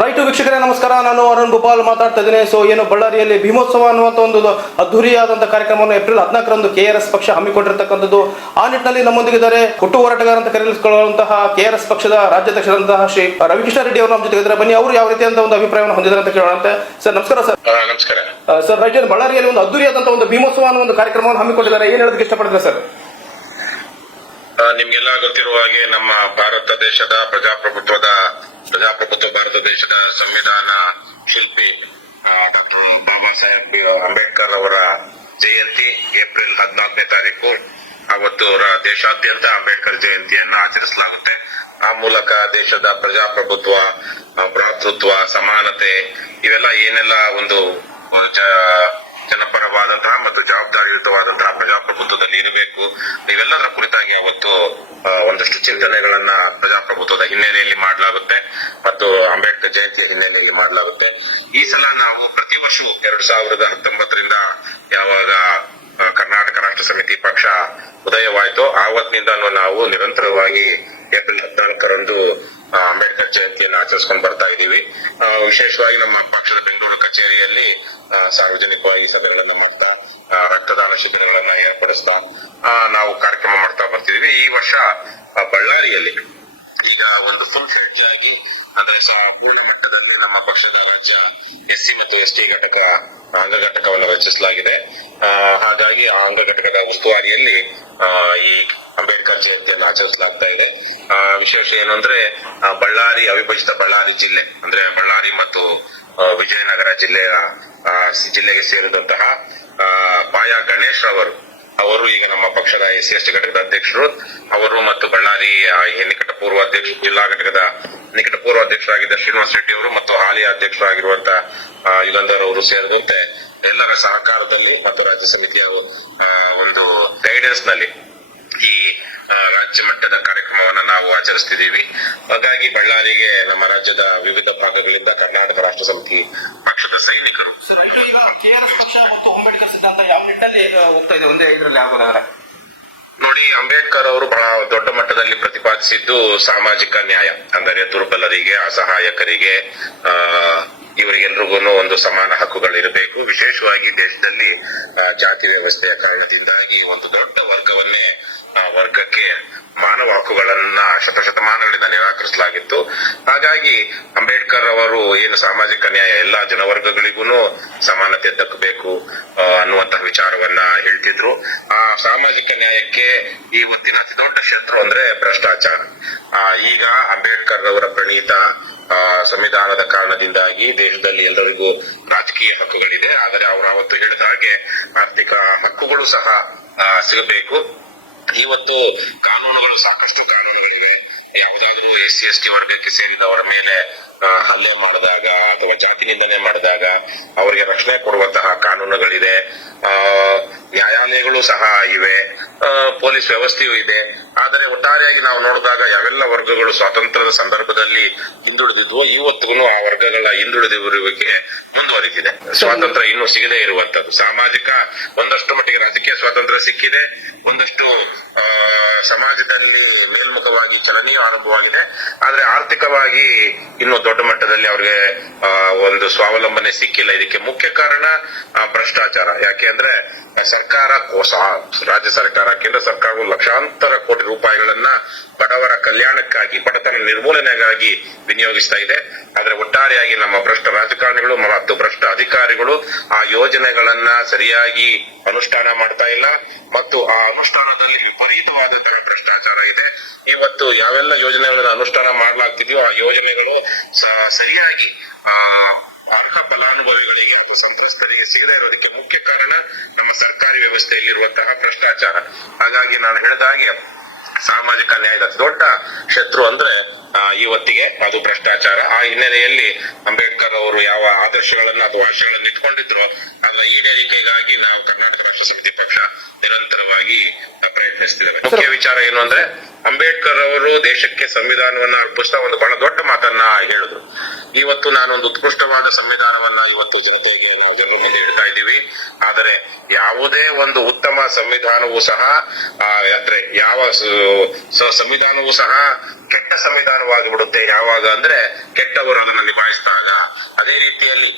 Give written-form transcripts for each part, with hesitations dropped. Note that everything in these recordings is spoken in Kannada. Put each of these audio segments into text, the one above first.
ರೈಟ್ ವೀಕ್ಷಕರೇ ನಮಸ್ಕಾರ. ನಾನು ಅರುಣ್ ಗೋಪಾಲ್ ಮಾತಾಡ್ತಾ ಇದ್ದೇನೆ. ಏನು ಬಳ್ಳಾರಿಯಲ್ಲಿ ಭೀಮೋತ್ಸವ ಅನ್ನುವಂಥ ಒಂದು ಅದ್ದೂರಿಯಾದಂತಹ ಕಾರ್ಯಕ್ರಮವನ್ನು ಏಪ್ರಿಲ್ 14ರಂದು KRS ಪಕ್ಷ ಹಮ್ಮಿಕೊಂಡಿರತಕ್ಕಂಥದ್ದು. ಆ ನಿಟ್ಟಿನಲ್ಲಿ ನಮ್ಮೊಂದಿಗಿದ್ದಾರೆ ಹುಟ್ಟು ಹೋರಾಟಗಾರ ಅಂತ ಕರೆಯಲ್ಪಡುವಂತಹ KRS ಪಕ್ಷದ ರಾಜ್ಯಾಧ್ಯಕ್ಷರಾದಂತಹ ಶ್ರೀ ರವಿಕೃಷ್ಣ ರೆಡ್ಡಿ ಅವರು ನಮ್ಮ ಜೊತೆ ಇದ್ದಾರೆ. ಬನ್ನಿ, ಅವರು ಯಾವ ರೀತಿಯಾದಂತಹ ಒಂದು ಅಭಿಪ್ರಾಯವನ್ನು ಹೊಂದಿದ್ದಾರೆ ಅಂತ ಕೇಳೋಣಂತೆ. ಸರ್ ನಮಸ್ಕಾರ. ಸರ್ ನಮಸ್ಕಾರ ಸರ್. ರೈಟ್, ಬಳ್ಳಾರಿಯಲ್ಲಿ ಒಂದು ಅದ್ದೂರಿಯಾದಂತಹ ಒಂದು ಭೀಮೋತ್ಸವ ಅನ್ನೋ ಒಂದು ಕಾರ್ಯಕ್ರಮವನ್ನು ಹಮ್ಮಿಕೊಂಡಿದ್ದಾರೆ. ಏನ್ ಹೇಳೋದಕ್ಕೆ ಇಷ್ಟಪಡ್ತಾರೆ ಸರ್? ನಿಮ್ಗೆಲ್ಲ ಗೊತ್ತಿರುವ ಹಾಗೆ ನಮ್ಮ ಭಾರತ ದೇಶದ ಪ್ರಜಾಪ್ರಭುತ್ವ ಭಾರತ ದೇಶದ ಸಂವಿಧಾನ ಶಿಲ್ಪಿ ಡಾಕ್ಟರ್ ಬಾಬಾ ಸಾಹೇಬ್ ಅಂಬೇಡ್ಕರ್ ಅವರ ಜಯಂತಿ ಏಪ್ರಿಲ್ 14ನೇ ತಾರೀಕು. ಅವತ್ತು ದೇಶಾದ್ಯಂತ ಅಂಬೇಡ್ಕರ್ ಜಯಂತಿಯನ್ನು ಆಚರಿಸಲಾಗುತ್ತೆ. ಆ ಮೂಲಕ ದೇಶದ ಪ್ರಜಾಪ್ರಭುತ್ವ, ಭ್ರಾತೃತ್ವ, ಸಮಾನತೆ ಇವೆಲ್ಲ ಏನೆಲ್ಲ ಒಂದು ಜನಪರವಾದಂತಹ ಮತ್ತು ಜವಾಬ್ದಾರಿಯುತವಾದಂತಹ ಪ್ರಜಾಪ್ರಭುತ್ವದಲ್ಲಿ ಇರಬೇಕು, ಇವೆಲ್ಲದರ ಕುರಿತಾಗಿ ಅವತ್ತು ಒಂದಷ್ಟು ಚಿಂತನೆಗಳನ್ನ ಪ್ರಜಾಪ್ರಭುತ್ವದ ಹಿನ್ನೆಲೆಯಲ್ಲಿ ಮಾಡಲಾಗುತ್ತೆ ಮತ್ತು ಅಂಬೇಡ್ಕರ್ ಜಯಂತಿಯ ಹಿನ್ನೆಲೆಯಲ್ಲಿ ಮಾಡಲಾಗುತ್ತೆ. ಈ ಸಲ ನಾವು ಪ್ರತಿ ವರ್ಷವೂ 2019ರಿಂದ ಯಾವಾಗ ಕರ್ನಾಟಕ ರಾಷ್ಟ್ರ ಸಮಿತಿ ಪಕ್ಷ ಉದಯವಾಯಿತು ಆವತ್ತಿನಿಂದ ನಾವು ನಿರಂತರವಾಗಿ ಏಪ್ರಿಲ್ 14ರಂದು ಅಂಬೇಡ್ಕರ್ ಜಯಂತಿಯನ್ನು ಆಚರಿಸಿಕೊಂಡು ಬರ್ತಾ ಇದ್ದೀವಿ. ವಿಶೇಷವಾಗಿ ನಮ್ಮ ಪಕ್ಷದ ಬೆಂಗಳೂರು ಕಚೇರಿಯಲ್ಲಿ ಸಾರ್ವಜನಿಕವಾಗಿ ಸಭೆಗಳನ್ನ ಮಾಡ್ತಾ ರಕ್ತದಾನ ಶಿಬಿರಗಳನ್ನ ಏರ್ಪಡಿಸ್ತಾ ನಾವು ಕಾರ್ಯಕ್ರಮ ಮಾಡ್ತಾ ಬರ್ತಿದೀವಿ. ಈ ವರ್ಷ ಬಳ್ಳಾರಿಯಲ್ಲಿ ಈಗ ಒಂದು ಫುಲ್ ಹೆಡ್ ಆಗಿ ಅದರ ಪೂರ್ಣ ಮಟ್ಟದಲ್ಲಿ ನಮ್ಮ ಪಕ್ಷದ ರಾಜ್ಯ SC ಮತ್ತು ST ಅಂಗಘಟಕವನ್ನು ರಚಿಸಲಾಗಿದೆ. ಹಾಗಾಗಿ ಆ ಅಂಗಘಟಕದ ಉಸ್ತುವಾರಿಯಲ್ಲಿ ಈ ಅಂಬೇಡ್ಕರ್ ಜಯಂತಿಯನ್ನು ಆಚರಿಸಲಾಗ್ತಾ ಇದೆ. ವಿಶೇಷ ಏನಂದ್ರೆ ಬಳ್ಳಾರಿ ಅವಿಭಜಿತ ಬಳ್ಳಾರಿ ಜಿಲ್ಲೆ ಅಂದ್ರೆ ಬಳ್ಳಾರಿ ಮತ್ತು ವಿಜಯನಗರ ಜಿಲ್ಲೆಗೆ ಸೇರಿದಂತಹ ಪಾಯ ಗಣೇಶ್ ಅವರು ಈಗ ನಮ್ಮ ಪಕ್ಷದ SC/ST ಘಟಕದ ಅಧ್ಯಕ್ಷರು. ಅವರು ಮತ್ತು ಬಳ್ಳಾರಿ ಜಿಲ್ಲಾ ಘಟಕದ ನಿಕಟ ಪೂರ್ವ ಅಧ್ಯಕ್ಷರಾಗಿದ್ದ ಶ್ರೀನಿವಾಸ್ ರೆಡ್ಡಿ ಅವರು ಮತ್ತು ಹಾಲಿ ಅಧ್ಯಕ್ಷರಾಗಿರುವಂತಹ ಯುಗಂಧರ್ ಅವರು ಸೇರಿದಂತೆ ಎಲ್ಲರ ಸಹಕಾರದಲ್ಲಿ ಮತ್ತು ರಾಜ್ಯ ಸಮಿತಿಯ ಒಂದು ಗೈಡೆನ್ಸ್ ನಲ್ಲಿ ಈ ರಾಜ್ಯ ಮಟ್ಟದ ಕಾರ್ಯಕ್ರಮವನ್ನ ನಾವು ಆಚರಿಸ್ತಿದ್ದೀವಿ. ಹಾಗಾಗಿ ಬಳ್ಳಾರಿಗೆ ನಮ್ಮ ರಾಜ್ಯದ ವಿವಿಧ ಭಾಗಗಳಿಂದ ಕರ್ನಾಟಕ ರಾಷ್ಟ್ರ ಸಮಿತಿ ಪಕ್ಷದ ಸೈನಿಕರು. ಈಗ KRS ಪಕ್ಷ ಮತ್ತು ಅಂಬೇಡ್ಕರ್ ಸಿದ್ಧಾಂತ ಯಾವ ನಿಟ್ಟಿನಲ್ಲಿ ಹೋಗ್ತಾ ಇದೆ ಒಂದೇ ಇದರಲ್ಲಿ ಆಗೋದಾದ್ರೆ ನೋಡಿ, ಅಂಬೇಡ್ಕರ್ ಅವರು ಬಹಳ ದೊಡ್ಡ ಮಟ್ಟದಲ್ಲಿ ಪ್ರತಿಪಾದಿಸಿದ್ದು ಸಾಮಾಜಿಕ ನ್ಯಾಯ, ಅಂದರೆ ದುರ್ಬಲರಿಗೆ, ಅಸಹಾಯಕರಿಗೆ, ಇವರಿಗೆಲ್ರಿಗೂ ಒಂದು ಸಮಾನ ಹಕ್ಕುಗಳಿರಬೇಕು. ವಿಶೇಷವಾಗಿ ದೇಶದಲ್ಲಿ ಜಾತಿ ವ್ಯವಸ್ಥೆಯ ಕಾರಣದಿಂದಾಗಿ ಒಂದು ದೊಡ್ಡ ವರ್ಗಕ್ಕೆ ಮಾನವ ಹಕ್ಕುಗಳನ್ನ ಶತಮಾನಗಳಿಂದ ನಿರಾಕರಿಸಲಾಗಿತ್ತು. ಹಾಗಾಗಿ ಅಂಬೇಡ್ಕರ್ ಅವರು ಏನು ಸಾಮಾಜಿಕ ನ್ಯಾಯ, ಎಲ್ಲಾ ಜನವರ್ಗಗಳಿಗೂ ಸಮಾನತೆ ದಕ್ಕಬೇಕು ಅನ್ನುವಂತಹ ವಿಚಾರವನ್ನ ಹೇಳ್ತಿದ್ರು. ಆ ಸಾಮಾಜಿಕ ನ್ಯಾಯಕ್ಕೆ ಇವತ್ತಿನ ಅತಿ ದೊಡ್ಡ ಶತ್ರು ಅಂದ್ರೆ ಭ್ರಷ್ಟಾಚಾರ. ಈಗ ಅಂಬೇಡ್ಕರ್ ಅವರ ಪ್ರಣೀತ ಸಂವಿಧಾನದ ಕಾರಣದಿಂದಾಗಿ ದೇಶದಲ್ಲಿ ಎಲ್ಲರಿಗೂ ರಾಜಕೀಯ ಹಕ್ಕುಗಳಿದೆ, ಆದರೆ ಅವರು ಅವತ್ತು ಹೇಳಿದ ಹಾಗೆ ಆರ್ಥಿಕ ಹಕ್ಕುಗಳು ಸಹ ಸಿಗಬೇಕು. ಇವತ್ತು ಸಾಕಷ್ಟು ಕಾನೂನುಗಳಿವೆ. ಯಾವುದಾದ್ರೂ SC/ST ವರ್ಗಕ್ಕೆ ಸೇರಿದವರ ಮೇಲೆ ಹಲ್ಲೆ ಮಾಡಿದಾಗ ಅಥವಾ ಜಾತಿ ನಿಂದನೆ ಮಾಡಿದಾಗ ಅವರಿಗೆ ರಕ್ಷಣೆ ಕೊಡುವಂತಹ ಕಾನೂನುಗಳಿದೆ. ನ್ಯಾಯಾಲಯಗಳು ಸಹ ಇವೆ, ಪೊಲೀಸ್ ವ್ಯವಸ್ಥೆಯೂ ಇದೆ. ಆದರೆ ಒಟ್ಟಾರೆಯಾಗಿ ನಾವು ನೋಡಿದಾಗ ಯಾವೆಲ್ಲ ವರ್ಗಗಳು ಸ್ವಾತಂತ್ರ್ಯದ ಸಂದರ್ಭದಲ್ಲಿ ಹಿಂದುಳಿದಿದ್ವೋ ಇವತ್ತಿಗೂ ಆ ವರ್ಗಗಳ ಹಿಂದುಳಿದಿರುವಿಕೆ ಮುಂದುವರಿದಿದೆ. ಸ್ವಾತಂತ್ರ್ಯ ಇನ್ನೂ ಸಿಗದೇ ಇರುವಂತದ್ದು. ಸಾಮಾಜಿಕ ಒಂದಷ್ಟು ಮಟ್ಟಿಗೆ ರಾಜಕೀಯ ಸ್ವಾತಂತ್ರ್ಯ ಸಿಕ್ಕಿದೆ, ಒಂದಷ್ಟು ಸಮಾಜದಲ್ಲಿ ಮೇಲ್ಮುಖವಾಗಿ ಚಲನೆಯೂ ಆರಂಭವಾಗಿದೆ. ಆದ್ರೆ ಆರ್ಥಿಕವಾಗಿ ಇನ್ನು ದೊಡ್ಡ ಮಟ್ಟದಲ್ಲಿ ಅವ್ರಿಗೆ ಒಂದು ಸ್ವಾವಲಂಬನೆ ಸಿಕ್ಕಿಲ್ಲ. ಇದಕ್ಕೆ ಮುಖ್ಯ ಕಾರಣ ಭ್ರಷ್ಟಾಚಾರ. ಯಾಕೆ ಅಂದ್ರೆ ರಾಜ್ಯ ಸರ್ಕಾರ, ಕೇಂದ್ರ ಸರ್ಕಾರವು ಲಕ್ಷಾಂತರ ಕೋಟಿ ರೂಪಾಯಿಗಳನ್ನ ಬಡವರ ಕಲ್ಯಾಣಕ್ಕಾಗಿ, ಬಡತನ ನಿರ್ಮೂಲನೆಗಾಗಿ ವಿನಿಯೋಗಿಸ್ತಾ ಇದೆ. ಆದ್ರೆ ಒಟ್ಟಾರೆಯಾಗಿ ನಮ್ಮ ಭ್ರಷ್ಟ ರಾಜಕಾರಣಿಗಳು ಮತ್ತು ಭ್ರಷ್ಟ ಅಧಿಕಾರಿಗಳು ಆ ಯೋಜನೆಗಳನ್ನ ಸರಿಯಾಗಿ ಅನುಷ್ಠಾನ ಮಾಡ್ತಾ ಇಲ್ಲ ಮತ್ತು ಆ ಅನುಷ್ಠಾನದಲ್ಲಿ ವಿಪರೀತವಾದಂತಹ ಭ್ರಷ್ಟಾಚಾರ ಇದೆ. ಇವತ್ತು ಯಾವೆಲ್ಲ ಯೋಜನೆಗಳನ್ನ ಅನುಷ್ಠಾನ ಮಾಡಲಾಗ್ತಿದೆಯೋ ಆ ಯೋಜನೆಗಳು ಸರಿಯಾಗಿ ಅರ್ಹ ಫಲಾನುಭವಿಗಳಿಗೆ ಅಥವಾ ಸಂತ್ರಸ್ತರಿಗೆ ಸಿಗದೇ ಇರೋದಕ್ಕೆ ಮುಖ್ಯ ಕಾರಣ ನಮ್ಮ ಸರ್ಕಾರಿ ವ್ಯವಸ್ಥೆಯಲ್ಲಿರುವಂತಹ ಭ್ರಷ್ಟಾಚಾರ. ಹಾಗಾಗಿ ನಾನು ಹೇಳಿದ ಹಾಗೆ ಸಾಮಾಜಿಕ ನ್ಯಾಯದ ದೊಡ್ಡ ಶತ್ರು ಅಂದ್ರೆ ಇವತ್ತಿಗೆ ಅದು ಭ್ರಷ್ಟಾಚಾರ. ಆ ಹಿನ್ನೆಲೆಯಲ್ಲಿ ಅಂಬೇಡ್ಕರ್ ಅವರು ಯಾವ ಆದರ್ಶಗಳನ್ನ ಅಥವಾ ಆಶಯಗಳನ್ನು ಇಟ್ಕೊಂಡಿದ್ರು ಅದರ ಈಡೇರಿಕೆಗಾಗಿ ನಾವು ಕರ್ನಾಟಕ ರಾಷ್ಟ್ರ ಸಮಿತಿ ಪಕ್ಷ ನಿರಂತರವಾಗಿ ಪ್ರಯತ್ನಿಸ್ತಿದ್ದೇವೆ. ಮುಖ್ಯ ವಿಚಾರ ಏನು ಅಂದ್ರೆ ಅಂಬೇಡ್ಕರ್ ಅವರು ದೇಶಕ್ಕೆ ಸಂವಿಧಾನವನ್ನ ಅರ್ಪಿಸ್ತಾ ಒಂದು ಬಹಳ ದೊಡ್ಡ ಮಾತನ್ನ ಹೇಳಿದ್ರು. ಇವತ್ತು ನಾನೊಂದು ಉತ್ಕೃಷ್ಟವಾದ ಸಂವಿಧಾನವನ್ನ ಇವತ್ತು ನಾವು ಜನರ ಮುಂದೆ ಇಡ್ತಾ ಇದ್ದೀವಿ. ಆದರೆ ಯಾವುದೇ ಒಂದು ಉತ್ತಮ ಸಂವಿಧಾನವೂ ಸಹ ಯಾವ ಸಂವಿಧಾನವೂ ಸಹ ಕೆಟ್ಟ ಸಂವಿಧಾನವಾಗಿ ಬಿಡುತ್ತೆ ಯಾವಾಗ ಅಂದ್ರೆ ಕೆಟ್ಟವರು ಅದನ್ನು ನಿಭಾಯಿಸ್ತಾ ಅದೇ ರೀತಿಯಲ್ಲಿ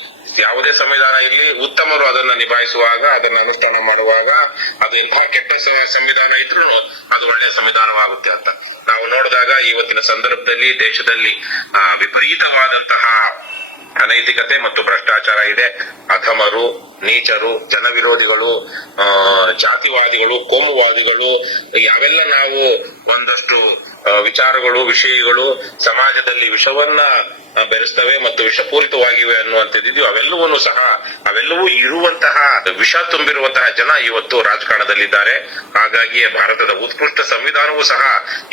ಯಾವುದೇ ಸಂವಿಧಾನ ಇರಲಿ, ಉತ್ತಮರು ಅದನ್ನ ನಿಭಾಯಿಸುವಾಗ, ಅದನ್ನ ಅನುಷ್ಠಾನ ಮಾಡುವಾಗ ಅದು ಇಂತಹ ಕೆಟ್ಟ ಸಂವಿಧಾನ ಇದ್ರೂ ಅದು ಒಳ್ಳೆಯ ಸಂವಿಧಾನವಾಗುತ್ತೆ ಅಂತ ನಾವು ನೋಡಿದಾಗ ಇವತ್ತಿನ ಸಂದರ್ಭದಲ್ಲಿ ದೇಶದಲ್ಲಿ ವಿಪರೀತವಾದಂತಹ ಅನೈತಿಕತೆ ಮತ್ತು ಭ್ರಷ್ಟಾಚಾರ ಇದೆ. ಅಧಮರು, ನೀಚರು, ಜನವಿರೋಧಿಗಳು, ಜಾತಿವಾದಿಗಳು, ಕೋಮುವಾದಿಗಳು, ಯಾವೆಲ್ಲ ನಾವು ಒಂದಷ್ಟು ವಿಚಾರಗಳು, ವಿಷಯಗಳು ಸಮಾಜದಲ್ಲಿ ವಿಷವನ್ನ ಬೆರೆಸ್ತವೆ ಮತ್ತು ವಿಷಪೂರಿತವಾಗಿವೆ ಅನ್ನುವಂಥದ್ದು ಅವೆಲ್ಲವೂ ಇರುವಂತಹ ವಿಷ ತುಂಬಿರುವಂತಹ ಜನ ಇವತ್ತು ರಾಜಕಾರಣದಲ್ಲಿದ್ದಾರೆ. ಹಾಗಾಗಿಯೇ ಭಾರತದ ಉತ್ಕೃಷ್ಟ ಸಂವಿಧಾನವೂ ಸಹ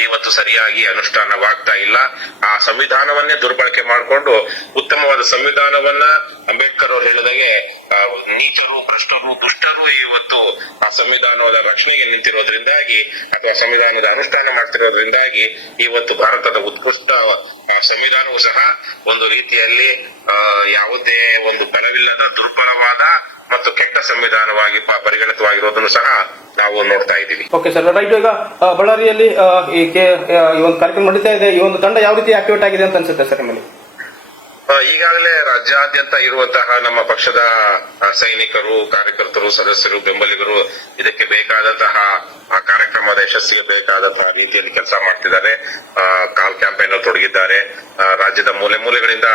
ಇವತ್ತು ಸರಿಯಾಗಿ ಅನುಷ್ಠಾನವಾಗ್ತಾ ಇಲ್ಲ. ಆ ಸಂವಿಧಾನವನ್ನೇ ದುರ್ಬಳಕೆ ಮಾಡಿಕೊಂಡು ಉತ್ತಮವಾದ ಸಂವಿಧಾನವನ್ನ ಅಂಬೇಡ್ಕರ್ ಅವರು ಹೇಳಿದಾಗೆ ನೀಚರು, ಭ್ರಷ್ಟರು, ದುಷ್ಟರು ಇವತ್ತು ಆ ಸಂವಿಧಾನದ ರಕ್ಷಣೆಗೆ ನಿಂತಿರೋದ್ರಿಂದಾಗಿ ಅಥವಾ ಸಂವಿಧಾನದ ಅನುಷ್ಠಾನ ಮಾಡ್ತಿರೋದ್ರಿಂದಾಗಿ ಇವತ್ತು ಭಾರತದ ಉತ್ಕೃಷ್ಟ ಸಂವಿಧಾನವೂ ಸಹ ಒಂದು ರೀತಿಯಲ್ಲಿ ಯಾವುದೇ ಒಂದು ಬಲವಿಲ್ಲದ ದುರ್ಬಲವಾದ ಮತ್ತು ಕೆಟ್ಟ ಸಂವಿಧಾನವಾಗಿ ಪರಿಗಣಿತವಾಗಿರೋದನ್ನು ಸಹ ನಾವು ನೋಡ್ತಾ ಇದ್ದೀವಿ. Okay sir, right. ಈಗ ಬಳ್ಳಾರಿಯಲ್ಲಿ ಈ ಒಂದು ಕಾರ್ಯಕ್ರಮ ನಡೀತಾ ಇದೆ. ಈ ಒಂದು ತಂಡ ಯಾವ ರೀತಿ ಆಕ್ಟಿವೇಟ್ ಆಗಿದೆ ಅಂತ ಅನ್ಸುತ್ತೆ ಸರ್ ನಿಮ್ಮಲ್ಲಿ? ಈಗಾಗಲೇ ರಾಜ್ಯಾದ್ಯಂತ ಇರುವಂತಹ ನಮ್ಮ ಪಕ್ಷದ ಸೈನಿಕರು, ಕಾರ್ಯಕರ್ತರು, ಸದಸ್ಯರು, ಬೆಂಬಲಿಗರು ಇದಕ್ಕೆ ಬೇಕಾದಂತಹ ಕಾರ್ಯಕ್ರಮದ ಯಶಸ್ಸಿಗೆ ಬೇಕಾದಂತಹ ರೀತಿಯಲ್ಲಿ ಕೆಲಸ ಮಾಡ್ತಿದ್ದಾರೆ. ಕಾಲ್ ಕ್ಯಾಂಪೇನ್ ತೊಡಗಿದ್ದಾರೆ. ರಾಜ್ಯದ ಮೂಲೆ ಮೂಲೆಗಳಿಂದ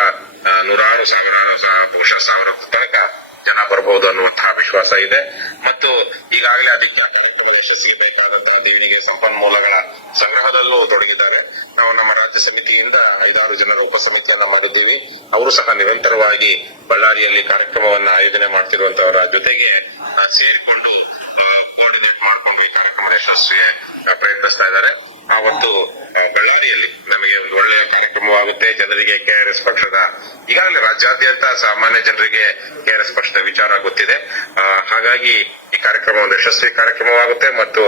ನೂರಾರು ಬಹುಶಃ ಸಾವಿರ ತನಕ ಜನ ಬರಬಹುದು ಅನ್ನುವಂತಹ ವಿಶ್ವಾಸ ಇದೆ. ಮತ್ತು ಈಗಾಗಲೇ ಅದಕ್ಕೆ ಕಾರ್ಯಕ್ರಮದ ಯಶಸ್ಸಿಗೆ ಬೇಕಾದಂತಹ ದೇಣಿಗೆ ಸಂಪನ್ಮೂಲಗಳ ಸಂಗ್ರಹದಲ್ಲೂ ತೊಡಗಿದ್ದಾರೆ. ನಾವು ನಮ್ಮ ರಾಜ್ಯ ಸಮಿತಿಯಿಂದ 5-6 ಜನರ ಉಪಸಮಿತಿಯನ್ನ ಮಾಡಿದ್ದೀವಿ. ಅವರು ಸಹ ನಿರಂತರವಾಗಿ ಬಳ್ಳಾರಿಯಲ್ಲಿ ಕಾರ್ಯಕ್ರಮವನ್ನ ಆಯೋಜನೆ ಮಾಡ್ತಿರುವಂತವರ ಜೊತೆಗೆ ಸೇರಿಕೊಂಡು ಕೋಆರ್ಡಿನೇಟ್ ಮಾಡಿಕೊಂಡು ಈ ಕಾರ್ಯಕ್ರಮದ ಯಶಸ್ವಿಗೆ ಪ್ರಯತ್ನಿಸ್ತಾ ಇದ್ದಾರೆ. ಅವತ್ತು ಬಳ್ಳಾರಿಯಲ್ಲಿ ನಮಗೆ ಒಂದು ಒಳ್ಳೆಯ ಕಾರ್ಯಕ್ರಮವಾಗುತ್ತೆ. ಜನರಿಗೆ ಕೆಆರ್ಎಸ್ ಪಕ್ಷದ ಈಗಾಗಲೇ ರಾಜ್ಯಾದ್ಯಂತ ಸಾಮಾನ್ಯ ಜನರಿಗೆ ಕೆಆರ್ಎಸ್ ಪಕ್ಷದ ವಿಚಾರ ಗೊತ್ತಿದೆ. ಹಾಗಾಗಿ ಈ ಕಾರ್ಯಕ್ರಮ ಒಂದು ಯಶಸ್ವಿ ಕಾರ್ಯಕ್ರಮವಾಗುತ್ತೆ. ಮತ್ತು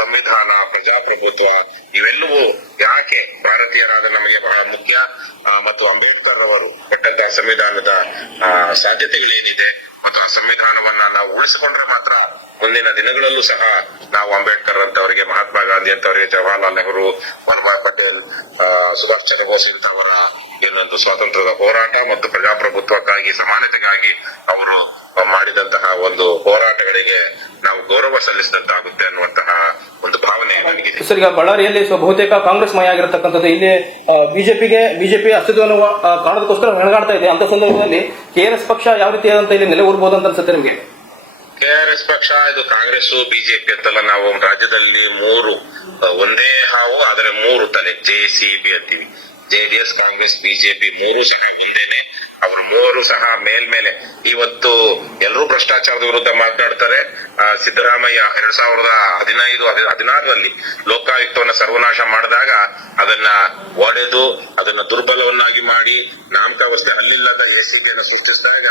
ಸಂವಿಧಾನ, ಪ್ರಜಾಪ್ರಭುತ್ವ ಇವೆಲ್ಲವೂ ಯಾಕೆ ಭಾರತೀಯರಾದ ನಮಗೆ ಬಹಳ ಮುಖ್ಯ ಮತ್ತು ಅಂಬೇಡ್ಕರ್ ಅವರು ಕೊಟ್ಟಂತಹ ಸಂವಿಧಾನದ ಸಾಧ್ಯತೆಗಳೇನಿದೆ ಮತ್ತು ಆ ಸಂವಿಧಾನವನ್ನ ನಾವು ಉಳಿಸಿಕೊಂಡ್ರೆ ಮಾತ್ರ ಮುಂದಿನ ದಿನಗಳಲ್ಲೂ ಸಹ ನಾವು ಅಂಬೇಡ್ಕರ್ ಅಂತವರಿಗೆ, ಮಹಾತ್ಮ ಗಾಂಧಿ ಅಂತವರಿಗೆ, ಜವಾಹರ್ಲಾಲ್ ನೆಹರು, ವಲ್ಲಭಾಯ್ ಪಟೇಲ್, ಸುಭಾಷ್ ಚಂದ್ರ ಬೋಸ್ ಇಂಥವರ ಏನೊಂದು ಸ್ವಾತಂತ್ರ್ಯದ ಹೋರಾಟ ಮತ್ತು ಪ್ರಜಾಪ್ರಭುತ್ವಕ್ಕಾಗಿ, ಸಮಾನತೆಗಾಗಿ ಅವರು ಮಾಡಿದಂತಹ ಒಂದು ಹೋರಾಟಗಳಿಗೆ ನಾವು ಗೌರವ ಸಲ್ಲಿಸಿದಂತಾಗುತ್ತೆ ಅನ್ನುವಂತಹ ಒಂದು ಭಾವನೆ ನನಗಿದೆ. ಸರ್, ಈಗ ಬಳ್ಳಾರಿಯಲ್ಲಿ ಬಹುತೇಕ ಕಾಂಗ್ರೆಸ್ ಮಯ ಆಗಿರತಕ್ಕಂಥದ್ದು. ಇಲ್ಲಿ ಬಿಜೆಪಿ ಅಸ್ತಿತ್ವವನ್ನು ಕಾರಣದಕ್ಕೋಸ್ಕರ ಹೆಣಗಾಡ್ತಾ ಇದೆ. ಅಂತ ಸಂದರ್ಭದಲ್ಲಿ ಕೆಆರ್ಎಸ್ ಪಕ್ಷ ಯಾವ ರೀತಿಯಾದಂತ ಇಲ್ಲಿ ನೆಲೆ ಊರಬಹುದು ಅಂತ ಅನ್ಸುತ್ತೆ ನಿಮಗೆ? ಕೆಆರ್ಎಸ್ ಪಕ್ಷ ಇದು ಕಾಂಗ್ರೆಸ್, ಬಿಜೆಪಿ ಅಂತಲ್ಲ. ನಾವು ರಾಜ್ಯದಲ್ಲಿ ಒಂದೇ ಹಾವು ಆದರೆ 3 ತಲೆ, ಜೆಸಿಬಿ ಅಂತೀವಿ. ಜೆಡಿಎಸ್, ಕಾಂಗ್ರೆಸ್, ಬಿಜೆಪಿ 3 ಸಹ ಒಂದೇನೆ. ಅವರು 3 ಸಹ ಮೇಲ್ಮೇಲೆ ಇವತ್ತು ಎಲ್ಲರೂ ಭ್ರಷ್ಟಾಚಾರದ ವಿರುದ್ಧ ಮಾತನಾಡ್ತಾರೆ. ಸಿದ್ದರಾಮಯ್ಯ 2015-16ರಲ್ಲಿ ಲೋಕಾಯುಕ್ತವನ್ನ ಸರ್ವನಾಶ ಮಾಡಿದಾಗ ಅದನ್ನ ಒಡೆದು ಅದನ್ನ ದುರ್ಬಲವನ್ನಾಗಿ ಮಾಡಿ ನಾಮಕಾವಸ್ಥೆ ಹಲ್ಲಿಲ್ಲದ ಎಸಿಬಿಯನ್ನು ಸೃಷ್ಟಿಸಿದಾಗ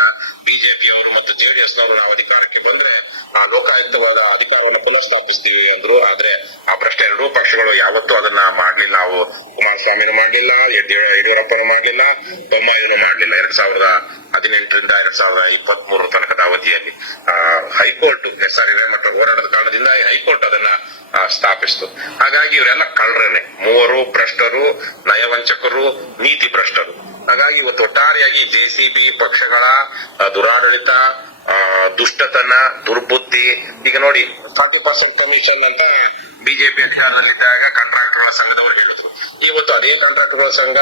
ಬಿಜೆಪಿಯವರು ಮತ್ತು ಜೆಡಿಎಸ್ನವರು ನಾವು ಅಧಿಕಾರಕ್ಕೆ ಬಂದ್ರೆ ಆ ಲೋಕಾಯುಕ್ತವಾದ ಅಧಿಕಾರವನ್ನು ಪುನಃ ಸ್ಥಾಪಿಸ್ತೀವಿ ಅಂದ್ರು. ಆದ್ರೆ ಆ ಭ್ರಷ್ಟ 2 ಪಕ್ಷಗಳು ಯಾವತ್ತೂ ಅದನ್ನ ಮಾಡ್ಲಿಲ್ಲ. ಅವು ಕುಮಾರಸ್ವಾಮಿನೂ ಮಾಡ್ಲಿಲ್ಲ, ಯಡಿಯೂರಪ್ಪನೂ ಮಾಡ್ಲಿಲ್ಲ, ಬೊಮ್ಮಾಯಿನೂ ಮಾಡ್ಲಿಲ್ಲ. 2018ರಿಂದ 2023 ತನಕದ ಅವಧಿಯಲ್ಲಿ ಹೈಕೋರ್ಟ್ SR ಹಿರೇಮಠ ಹೋರಾಟದ ಕಾರಣದಿಂದ ಹೈಕೋರ್ಟ್ ಅದನ್ನ ಸ್ಥಾಪಿಸಿತು. ಹಾಗಾಗಿ ಇವರೆಲ್ಲ ಕಳ್ಳರೇನೆ, 3 ಭ್ರಷ್ಟರು, ನಯವಂಚಕರು, ನೀತಿ ಭ್ರಷ್ಟರು. ಹಾಗಾಗಿ ಇವತ್ತು ಒಟ್ಟಾರೆಯಾಗಿ ಜೆಸಿಬಿ ಪಕ್ಷಗಳ ದುರಾಡಳಿತ, ದುಷ್ಟತನ, ದುರ್ಬುದ್ಧಿ. ಈಗ ನೋಡಿ 40% ಕಮಿಷನ್ ಅಂತ ಬಿಜೆಪಿ ಅಧಿಕಾರದಲ್ಲಿದ್ದಾಗ ಕಾಂಟ್ರಾಕ್ಟರ್ಗಳ ಸಂಘದವರು ಹೇಳಿದ್ರು. ಇವತ್ತು ಅದೇ ಕಾಂಟ್ರಾಕ್ಟರ್ಗಳ ಸಂಘ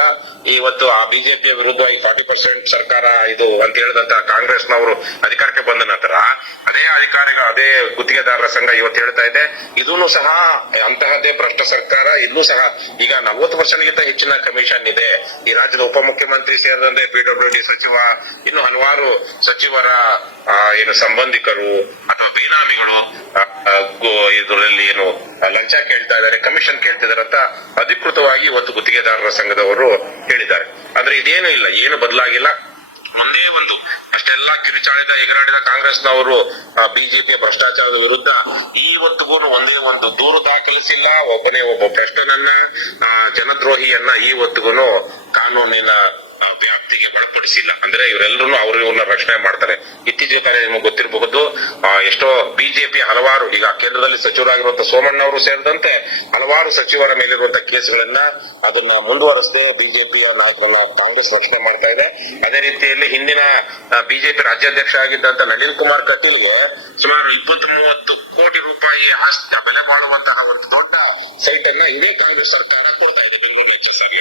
ಇವತ್ತು ಆ ಬಿಜೆಪಿಯ ವಿರುದ್ಧವಾಗಿ 40% ಸರ್ಕಾರ ಇದು ಅಂತ ಹೇಳಿದಂತ ಕಾಂಗ್ರೆಸ್ನವರು ಅಧಿಕಾರಕ್ಕೆ ಬಂದ ನಂತರ ಅದೇ ಗುತ್ತಿಗೆದಾರರ ಸಂಘ ಇವತ್ತು ಹೇಳ್ತಾ ಇದೆ ಇದೂ ಸಹ ಅಂತಹದ್ದೇ ಭ್ರಷ್ಟ ಸರ್ಕಾರ. ಇಲ್ಲೂ ಸಹ ಈಗ 40%ಗಿಂತ ಹೆಚ್ಚಿನ ಕಮಿಷನ್ ಇದೆ. ಈ ರಾಜ್ಯದ ಉಪಮುಖ್ಯಮಂತ್ರಿ ಸೇರಿದಂತೆ PWD ಸಚಿವ, ಇನ್ನು ಹಲವಾರು ಸಚಿವರ ಸಂಬಂಧಿಕರು ಅಥವಾ ಬೇನಾಮಿಗಳು ಇದರಲ್ಲಿ ಲಂಚ ಕೇಳ್ತಾ ಇದ್ದಾರೆ, ಕಮಿಷನ್ ಕೇಳ್ತಿದ್ದಾರೆ ಅಂತ ಅಧಿಕೃತವಾಗಿ ಇವತ್ತು ಗುತ್ತಿಗೆದಾರರ ಸಂಘದವರು ಹೇಳಿದ್ದಾರೆ. ಆದ್ರೆ ಇದೇನು ಇಲ್ಲ, ಏನು ಬದಲಾಗಿಲ್ಲ. ಒಂದೇ ಒಂದು ಅಷ್ಟೆಲ್ಲ ಕಿರುಚಾಳಿದ ಎಗರಾಡಿದ ಕಾಂಗ್ರೆಸ್ನವರು ಬಿಜೆಪಿಯ ಭ್ರಷ್ಟಾಚಾರದ ವಿರುದ್ಧ ಇವತ್ತಿಗೂ ಒಂದೇ ಒಂದು ದೂರು ದಾಖಲಿಸಿಲ್ಲ. ಒಬ್ಬ ಭ್ರಷ್ಟನನ್ನ, ಜನದ್ರೋಹಿಯನ್ನ ಇವತ್ತಿಗೂ ಕಾನೂನಿನ ವ್ಯಾಪ್ತಿಗೆ ಜಾತಿಗೆ ಒಳಪಡಿಸಿಲ್ಲ. ಅಂದ್ರೆ ಇವರೆಲ್ಲರೂ ಇವ್ರನ್ನ ರಕ್ಷಣೆ ಮಾಡ್ತಾರೆ. ಇತ್ತೀಚೆಗೆ ತಾನೇ ನಿಮಗೆ ಗೊತ್ತಿರಬಹುದು, ಎಷ್ಟೋ ಬಿಜೆಪಿ ಹಲವಾರು ಈಗ ಕೇಂದ್ರದಲ್ಲಿ ಸಚಿವರಾಗಿರುವಂತಹ ಸೋಮಣ್ಣ ಅವರು ಸೇರಿದಂತೆ ಹಲವಾರು ಸಚಿವರ ಮೇಲಿರುವಂತಹ ಕೇಸ್ಗಳನ್ನ ಅದನ್ನ ಮುಂದುವರೆಸದೆ ಬಿಜೆಪಿಯ ನಾಯಕರನ್ನ ಕಾಂಗ್ರೆಸ್ ರಕ್ಷಣೆ ಮಾಡ್ತಾ ಇದೆ. ಅದೇ ರೀತಿಯಲ್ಲಿ ಹಿಂದಿನ ಬಿಜೆಪಿ ರಾಜ್ಯಾಧ್ಯಕ್ಷ ಆಗಿದ್ದಂತ ನಳಿನ್ ಕುಮಾರ್ ಕಟೀಲ್ಗೆ ಸುಮಾರು 20-30 ಕೋಟಿ ರೂಪಾಯಿ ಬೆಲೆ ಬಾಳುವಂತಹ ಒಂದು ದೊಡ್ಡ ಸೈಟ್ ಅನ್ನ ಇದೇ ಕಾಂಗ್ರೆಸ್ ಸರ್ಕಾರ ಕೊಡ್ತಾ ಇದೆ ಬೆಂಗಳೂರು ಹೆಚ್ಚಿಸಾಗಿ.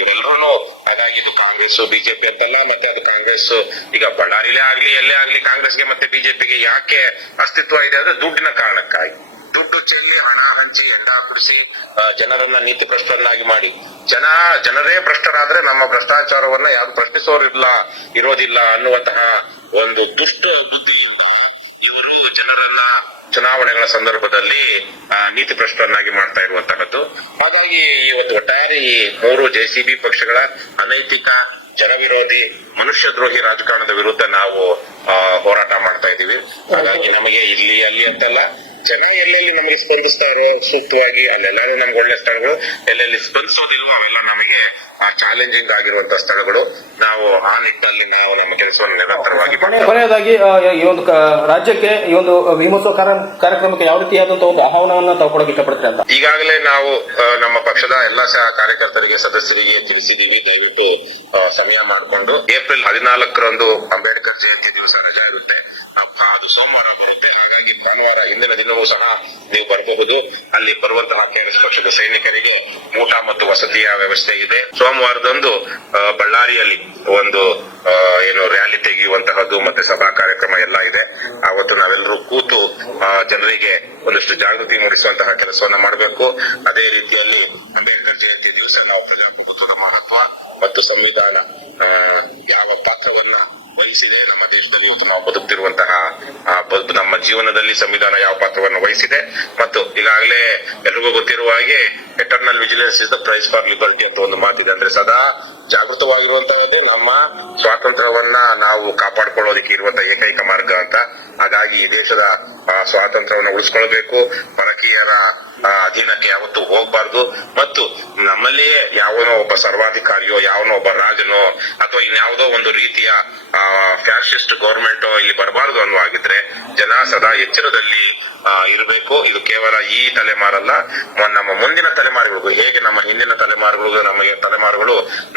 ಇವರೆಲ್ಲರೂ ಹಾಗಾಗಿ ಇದು ಕಾಂಗ್ರೆಸ್ ಬಿಜೆಪಿ ಅಂತಲ್ಲ, ಮತ್ತೆ ಅದು ಕಾಂಗ್ರೆಸ್ ಈಗ ಬಳ್ಳಾರಿಲೇ ಆಗ್ಲಿ ಎಲ್ಲೇ ಆಗ್ಲಿ ಕಾಂಗ್ರೆಸ್ಗೆ ಮತ್ತೆ ಬಿಜೆಪಿಗೆ ಯಾಕೆ ಅಸ್ತಿತ್ವ ಇದೆ ಅಂದ್ರೆ ದುಡ್ಡಿನ ಕಾರಣಕ್ಕಾಗಿ. ದುಡ್ಡು ಚೆಲ್ಲಿ ಹಣ ಹಂಚಿ ಎಂಡ ಕುಡಿಸಿ ಜನರನ್ನ ನೀತಿ ಭ್ರಷ್ಟರನ್ನಾಗಿ ಮಾಡಿ ಜನರೇ ಭ್ರಷ್ಟರಾದ್ರೆ ನಮ್ಮ ಭ್ರಷ್ಟಾಚಾರವನ್ನ ಯಾರು ಇರೋದಿಲ್ಲ ಅನ್ನುವಂತಹ ಒಂದು ದುಷ್ಟ ಬುದ್ಧಿಯಿಂದ ಇವರು ಜನರನ್ನ ಚುನಾವಣೆಗಳ ಸಂದರ್ಭದಲ್ಲಿ ನೀತಿ ಭ್ರಷ್ಟರನ್ನಾಗಿ ಮಾಡ್ತಾ ಇರುವಂತಹದ್ದು. ಹಾಗಾಗಿ ಇವತ್ತು ಒಟ್ಟಾರೆ ಈ 3 ಜೆಸಿಬಿ ಪಕ್ಷಗಳ ಅನೈತಿಕ ಜನವಿರೋಧಿ ಮನುಷ್ಯ ದ್ರೋಹಿ ರಾಜಕಾರಣದ ವಿರುದ್ಧ ನಾವು ಹೋರಾಟ ಮಾಡ್ತಾ ಇದ್ದೀವಿ. ಹಾಗಾಗಿ ನಮಗೆ ಇಲ್ಲಿ ಅಲ್ಲಿ ಅಂತಲ್ಲ, ಜನ ಎಲ್ಲೆಲ್ಲಿ ನಮಗೆ ಸ್ಪಂದಿಸ್ತಾ ಇರೋ ಸೂಕ್ತವಾಗಿ ಅಲ್ಲೆಲ್ಲಾರು ನಮ್ಗೆ ಒಳ್ಳೆ ಸ್ಥಳಗಳು, ಎಲ್ಲೆಲ್ಲಿ ಸ್ಪಂದಿಸೋದಿಲ್ವೋ ಅವೆಲ್ಲ ನಮಗೆ ಚಾಲೆಂಜಿಂಗ್ ಆಗಿರುವಂತಹ ಸ್ಥಳಗಳು. ನಾವು ಆ ನಿಟ್ಟಿನಲ್ಲಿ ನಾವು ನಮ್ಮ ಕೆಲಸವನ್ನು ನಿರಂತರವಾಗಿ ಕೊನೆಯದಾಗಿ ಈ ಒಂದು ರಾಜ್ಯಕ್ಕೆ ಈ ಒಂದು ಭೀಮೋತ್ಸವ ಕಾರ್ಯಕ್ರಮಕ್ಕೆ ಯಾವ ರೀತಿಯಾದಂತಹ ಒಂದು ಆಹ್ವಾನವನ್ನ ತಾವು ಕೊಡಕ್ಕೆ ಇಷ್ಟಪಡ್ತೀರಾ ಅಂತ ಈಗಾಗಲೇ ನಾವು ನಮ್ಮ ಪಕ್ಷದ ಎಲ್ಲಾ ಕಾರ್ಯಕರ್ತರಿಗೆ ಸದಸ್ಯರಿಗೆ ತಿಳಿಸಿದೀವಿ. ದಯವಿಟ್ಟು ಸಮಯ ಮಾಡಿಕೊಂಡು ಏಪ್ರಿಲ್ 14ರಂದು ಅಂಬೇಡ್ಕರ್ ಜಯಂತಿ ದಿವಸ ರಜೆ ಇರುತ್ತೆ. ಅದು ಸೋಮವಾರ ಬರುತ್ತೆ. ಹಾಗಾಗಿ ಭಾನುವಾರ ಹಿಂದಿನ ದಿನವೂ ಸಹ ನೀವು ಬರಬಹುದು. ಅಲ್ಲಿ ಬರುವಂತಹ ಕೆಆರ್ಎಸ್ ಪಕ್ಷದ ಸೈನಿಕರಿಗೆ ಊಟ ಮತ್ತು ವಸತಿಯ ವ್ಯವಸ್ಥೆ ಇದೆ. ಸೋಮವಾರದಂದು ಬಳ್ಳಾರಿಯಲ್ಲಿ ಒಂದು ರ್ಯಾಲಿ ತೆಗೆಯುವಂತಹದ್ದು ಮತ್ತೆ ಸಭಾ ಕಾರ್ಯಕ್ರಮ ಎಲ್ಲ ಇದೆ. ಅವತ್ತು ನಾವೆಲ್ಲರೂ ಕೂತು ಜನರಿಗೆ ಒಂದಷ್ಟು ಜಾಗೃತಿ ಮೂಡಿಸುವಂತಹ ಕೆಲಸವನ್ನ ಮಾಡಬೇಕು. ಅದೇ ರೀತಿಯಲ್ಲಿ ಅಂಬೇಡ್ಕರ್ ಜಯಂತಿ ದಿವಸ ನಾವು ಪ್ರಜಾಪ್ರಭುತ್ವದ ಮಹತ್ವ ಮತ್ತು ಸಂವಿಧಾನ ಯಾವ ಪಾತ್ರವನ್ನ ವಹಿಸಿದೆ ನಮ್ಮ ದೇಶದಲ್ಲಿ ನಾವು ಬದುಕ್ತಿರುವಂತಹ ನಮ್ಮ ಜೀವನದಲ್ಲಿ ಸಂವಿಧಾನ ಯಾವ ಪಾತ್ರವನ್ನು ವಹಿಸಿದೆ ಮತ್ತು ಈಗಾಗಲೇ ಎಲ್ರಿಗೂ ಗೊತ್ತಿರುವ ಹಾಗೆ eternal vigilance is the price for liberty ಅಂತ ಒಂದು ಮಾತಿದೆ. ಅಂದ್ರೆ ಸದಾ ಜಾಗೃತವಾಗಿರುವಂತಹದ್ದೇ ನಮ್ಮ ಸ್ವಾತಂತ್ರ್ಯವನ್ನ ನಾವು ಕಾಪಾಡಿಕೊಳ್ಳೋದಕ್ಕೆ ಇರುವಂತಹ ಏಕೈಕ ಮಾರ್ಗ ಅಂತ. ಹಾಗಾಗಿ ಈ ದೇಶದ ಸ್ವಾತಂತ್ರ್ಯವನ್ನು ಉಳಿಸ್ಕೊಳ್ಬೇಕು, ಪರಕೀಯರ ಅಧೀನಕ್ಕೆ ಯಾವತ್ತೂ ಹೋಗಬಾರ್ದು ಮತ್ತು ನಮ್ಮಲ್ಲಿಯೇ ಯಾವನೋ ಒಬ್ಬ ಸರ್ವಾಧಿಕಾರಿಯೋ ಯಾವನೋ ಒಬ್ಬ ರಾಜನೋ ಅಥವಾ ಇನ್ಯಾವುದೋ ಒಂದು ರೀತಿಯ ಫ್ಯಾಸಿಸ್ಟ್ ಗವರ್ಮೆಂಟ್ ಇಲ್ಲಿ ಬರಬಾರದು ಅನ್ನುವಾಗಿದ್ರೆ ಜನ ಸದಾ ಎಚ್ಚರದಲ್ಲಿ ಇರಬೇಕು. ಇದು ಕೇವಲ ಈ ತಲೆಮಾರಲ್ಲ, ನಮ್ಮ ಮುಂದಿನ ತಲೆಮಾರುಗಳಿಗೂ ಹೇಗೆ ನಮ್ಮ ಹಿಂದಿನ ತಲೆಮಾರುಗಳು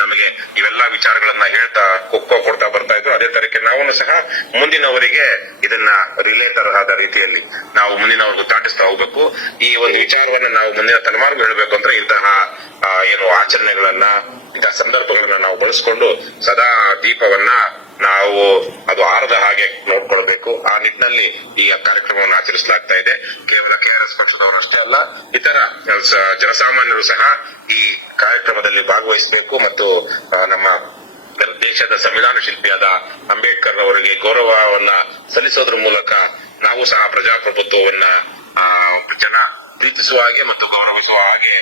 ನಮಗೆ ಇವೆಲ್ಲ ವಿಚಾರಗಳನ್ನ ಹೇಳ್ತಾ ಕೊಡ್ತಾ ಬರ್ತಾ ಇದ್ರು, ಅದೇ ತರಕ್ಕೆ ನಾವು ಸಹ ಮುಂದಿನವರಿಗೆ ಇದನ್ನ ರಿಲೇ ತರಹದ ರೀತಿಯಲ್ಲಿ ನಾವು ಮುಂದಿನವರಿಗೂ ದಾಟಿಸ್ತಾ ಹೋಗ್ಬೇಕು. ಈ ಒಂದು ವಿಚಾರವನ್ನ ನಾವು ಮುಂದಿನ ತಲೆಮಾರಿಗೂ ಹೇಳಬೇಕು ಅಂದ್ರೆ ಇಂತಹ ಆಚರಣೆಗಳನ್ನ ಇಂತಹ ಸಂದರ್ಭಗಳನ್ನ ನಾವು ಬಳಸ್ಕೊಂಡು ಸದಾ ದೀಪವನ್ನ ನಾವು ಅದು ಆರದ ಹಾಗೆ ನೋಡ್ಕೊಳ್ಬೇಕು. ಆ ನಿಟ್ಟಿನಲ್ಲಿ ಈ ಕಾರ್ಯಕ್ರಮವನ್ನು ಆಚರಿಸಲಾಗ್ತಾ ಇದೆ. ಕೇವಲ ಕೆಆರ್ಎಸ್ ಪಕ್ಷದವರು ಅಷ್ಟೇ ಅಲ್ಲ, ಇತರ ಜನಸಾಮಾನ್ಯರು ಸಹ ಈ ಕಾರ್ಯಕ್ರಮದಲ್ಲಿ ಭಾಗವಹಿಸಬೇಕು ಮತ್ತು ನಮ್ಮ ದೇಶದ ಸಂವಿಧಾನ ಶಿಲ್ಪಿಯಾದ ಅಂಬೇಡ್ಕರ್ ಅವರಿಗೆ ಗೌರವವನ್ನ ಸಲ್ಲಿಸೋದ್ರ ಮೂಲಕ ನಾವು ಸಹ ಪ್ರಜಾಪ್ರಭುತ್ವವನ್ನ ಜನ ಪ್ರೀತಿಸುವ ಹಾಗೆ ಮತ್ತು ಗೌರವಿಸುವ ಹಾಗೆ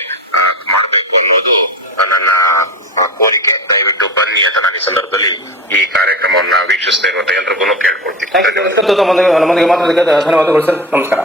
ಮಾಡಬೇಕು ಅನ್ನೋದು ನನ್ನ ಕೋರಿಕೆ. ದಯವಿಟ್ಟು ಬನ್ನಿ ಅಂತ ನಾನು ಈ ಸಂದರ್ಭದಲ್ಲಿ ಈ ಕಾರ್ಯಕ್ರಮವನ್ನ ವೀಕ್ಷಿಸ್ತಾ ಇರುವಂತ ಎಲ್ರಿಗೂ ಕೇಳ್ಕೊಳ್ತೀನಿ. ನಮ್ಮೊಂದಿಗೆ ಮಾತಾಡೋದಕ್ಕೆ ಧನ್ಯವಾದಗಳು ಸರ್. ನಮಸ್ಕಾರ.